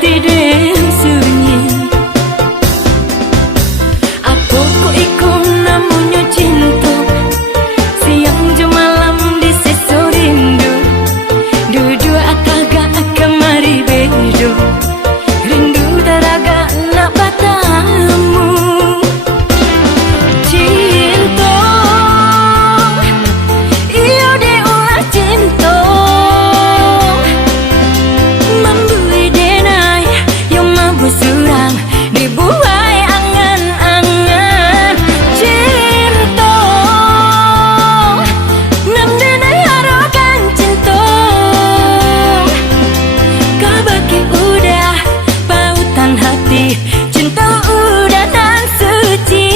hati dan sunyi. Aku kok ikut namanya cinta, siang jo malam di seso rindu. Dua agak kemari bedo, rindu teraga nak batamu. Cinta, iyo de ulah cinta. Membui denai yang mampu surang dibuai angan-angan. Cinta, nam denai harokan cinta. Kabaki udah pautan hati, cinta udah nan suci.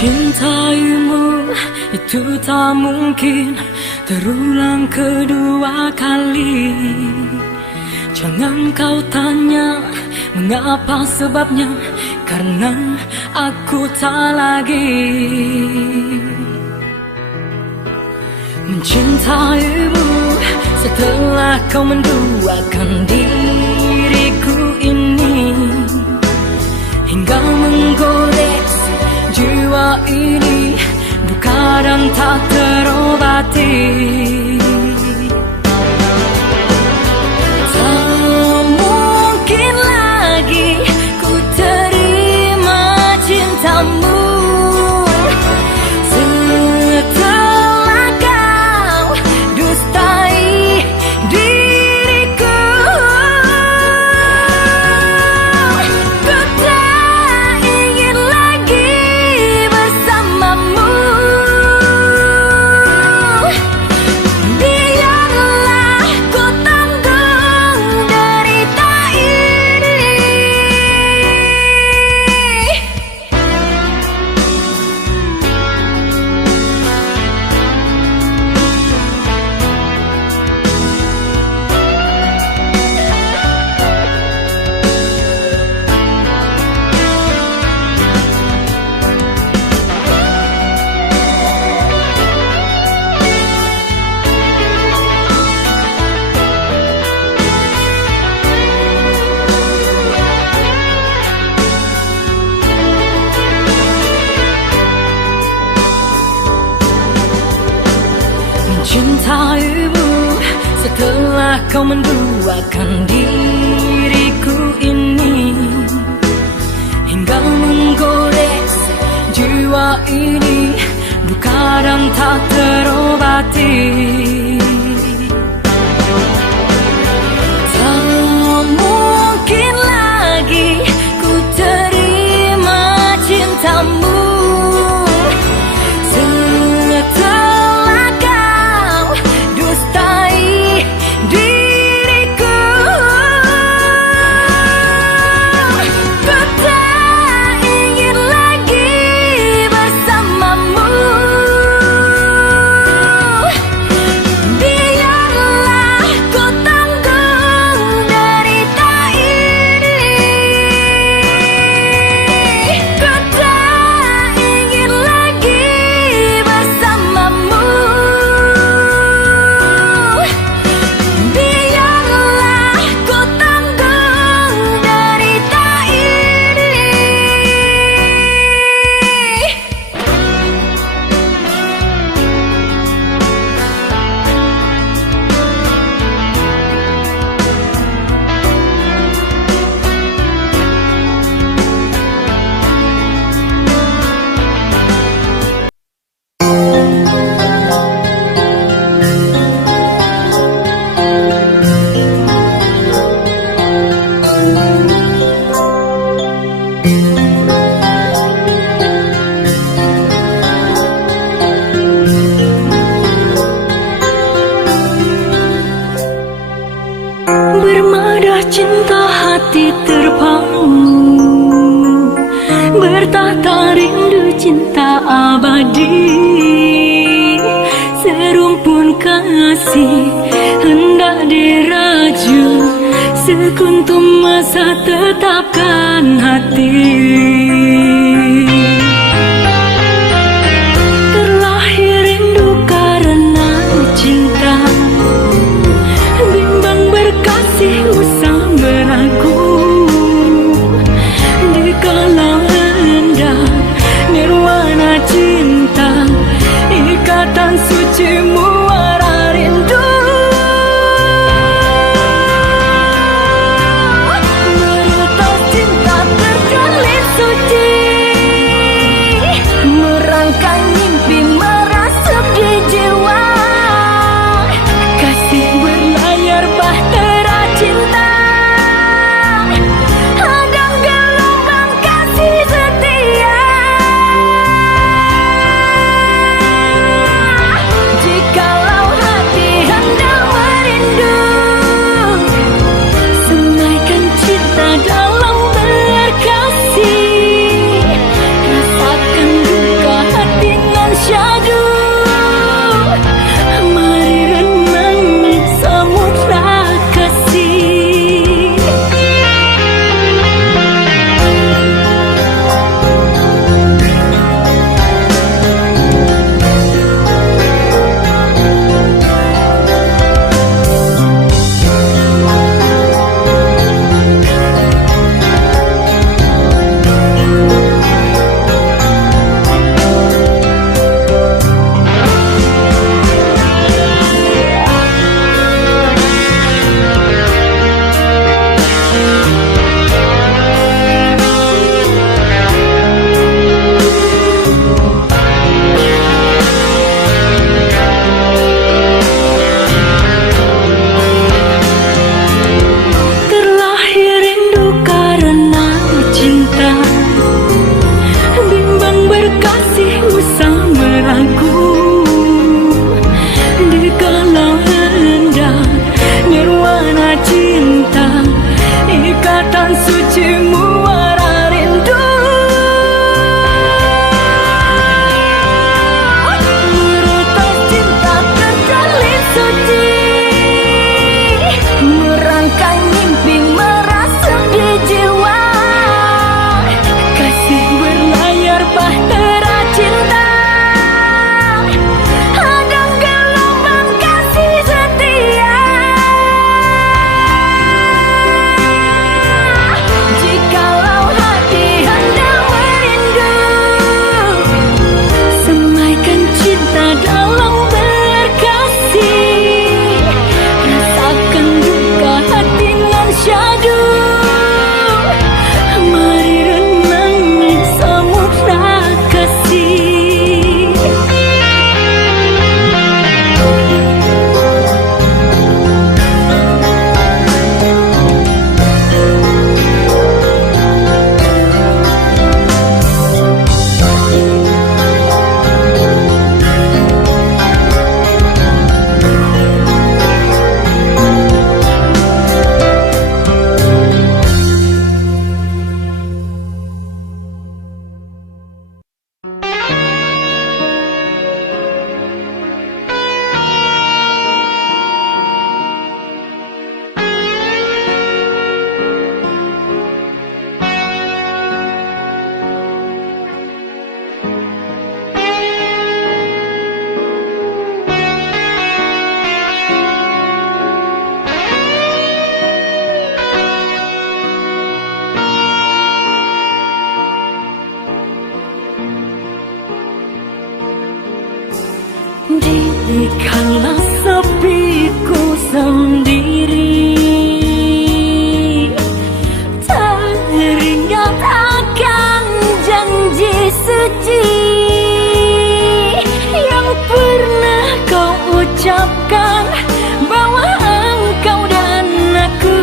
Cintaimu itu tak mungkin terulang kedua kali. Jangan kau tanya mengapa sebabnya, karena aku tak lagi mencintaimu setelah kau menduakan diriku ini, hingga menggores jiwa ini, duka dan tak terobati. Tak mungkin lagi ku terima cintamu setelah kau dustai diriku. Ku tak ingin lagi bersamamu. Biarlah ku tanggung derita ini. Mencintaimu setelah kau menduakan diriku ini, hingga menggores jiwa ini, duka dan tak terobati. Tak mungkin lagi ku terima cintamu setelah kau dustai diriku. Ku tak ingin lagi bersamamu. hati terpaku, bertata rindu cinta abadi. Serumpun kasih hendak diraju, sekuntum masa tetapkan hati. Terlahir rindu karena cinta, bimbang berkasih usah meragu. Dikala hendak nirwana cinta, ikatan suci muara rindu. Meretas cinta terjalin suci, merangkai mimpi merasuk di jiwa. Kasih berlayar bahtera cinta, hadang gelombang kasih setia. Jikalau hati hendak merindu, semaikan cinta dalam berkasih. Rasakan duka hati nan syadu, mari renang samudra kasih. Terlahir rindu karena cinta, bimbang berkasih usah meragu. Dikala hendak nirwana cinta, ikatan suci muara rindu. Meretas cinta terjalin suci, merangkai mimpi merasuk di jiwa. Kasih berlayar bahtera cinta, hadang gelombang kasih setia. Jikalau hati hendak merindu, semaikan cinta dalam berkasih. Rasakan duka hati nan syadu, mari renang samudra kasih. Dikala sepiku sendiri, teringat akan janji suci yang pernah kau ucapkan, bahwa engkau dan aku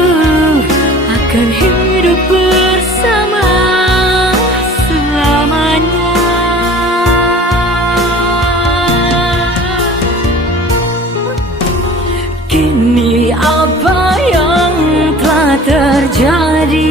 akan hidup bersama selamanya. Kini apa yang telah terjadi?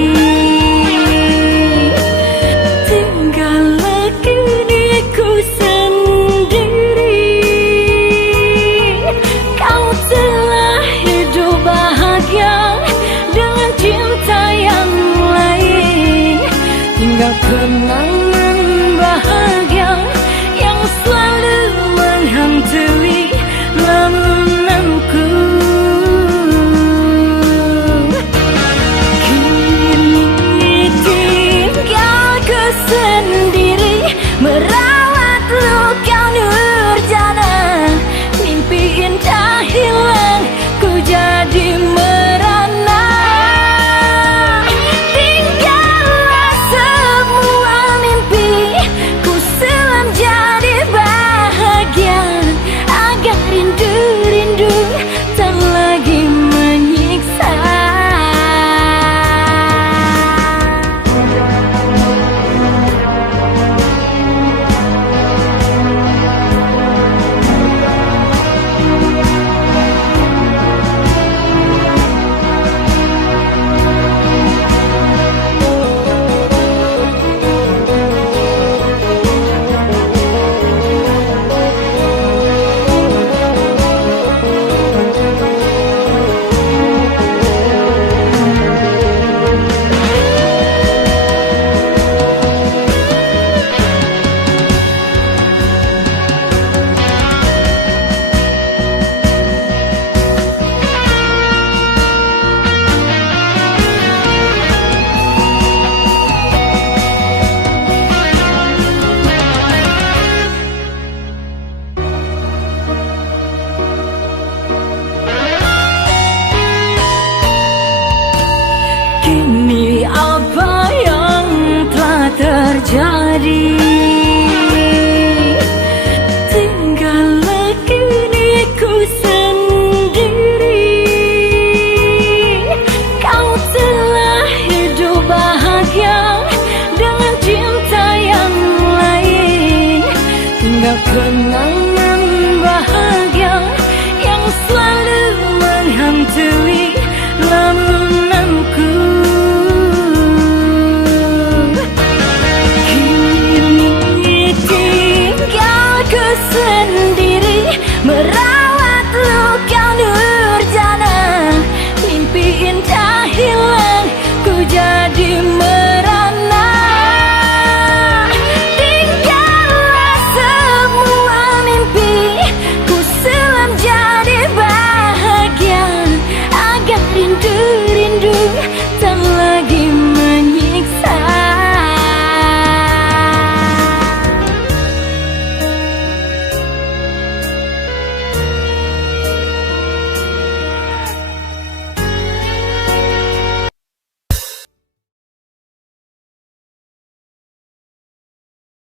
kenang